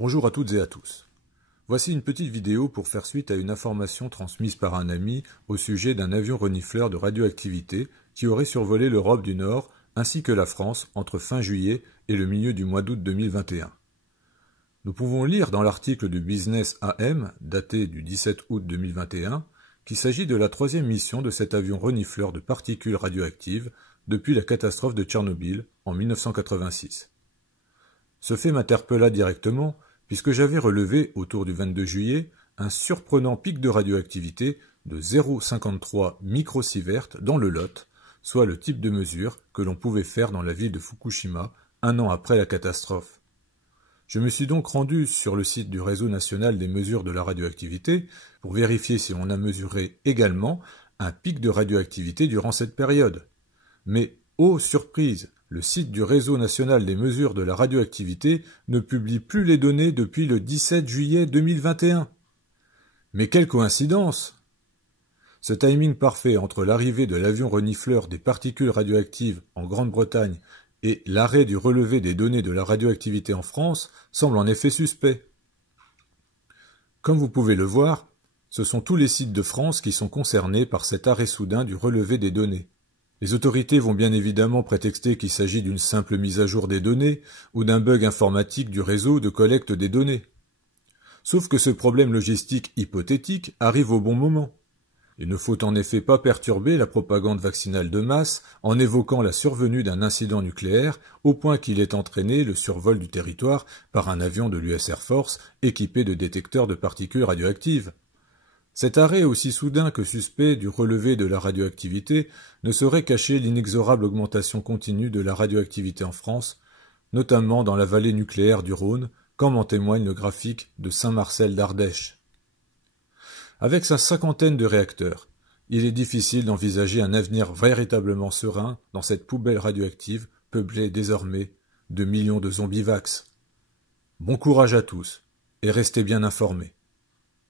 Bonjour à toutes et à tous. Voici une petite vidéo pour faire suite à une information transmise par un ami au sujet d'un avion renifleur de radioactivité qui aurait survolé l'Europe du Nord ainsi que la France entre fin juillet et le milieu du mois d'août 2021. Nous pouvons lire dans l'article du Business AM, daté du 17 août 2021, qu'il s'agit de la troisième mission de cet avion renifleur de particules radioactives depuis la catastrophe de Tchernobyl en 1986. Ce fait m'interpella directement puisque j'avais relevé, autour du 22 juillet, un surprenant pic de radioactivité de 0,53 microsievert dans le Lot, soit le type de mesure que l'on pouvait faire dans la ville de Fukushima un an après la catastrophe. Je me suis donc rendu sur le site du Réseau national des mesures de la radioactivité pour vérifier si on a mesuré également un pic de radioactivité durant cette période. Mais, ô surprise, le site du Réseau national des mesures de la radioactivité ne publie plus les données depuis le 17 juillet 2021. Mais quelle coïncidence! Ce timing parfait entre l'arrivée de l'avion renifleur des particules radioactives en Grande-Bretagne et l'arrêt du relevé des données de la radioactivité en France semble en effet suspect. Comme vous pouvez le voir, ce sont tous les sites de France qui sont concernés par cet arrêt soudain du relevé des données. Les autorités vont bien évidemment prétexter qu'il s'agit d'une simple mise à jour des données ou d'un bug informatique du réseau de collecte des données. Sauf que ce problème logistique hypothétique arrive au bon moment. Il ne faut en effet pas perturber la propagande vaccinale de masse en évoquant la survenue d'un incident nucléaire au point qu'il ait entraîné le survol du territoire par un avion de l'US Air Force équipé de détecteurs de particules radioactives. Cet arrêt aussi soudain que suspect du relevé de la radioactivité ne saurait cacher l'inexorable augmentation continue de la radioactivité en France, notamment dans la vallée nucléaire du Rhône, comme en témoigne le graphique de Saint-Marcel d'Ardèche. Avec sa cinquantaine de réacteurs, il est difficile d'envisager un avenir véritablement serein dans cette poubelle radioactive peuplée désormais de millions de zombies vax. Bon courage à tous, et restez bien informés.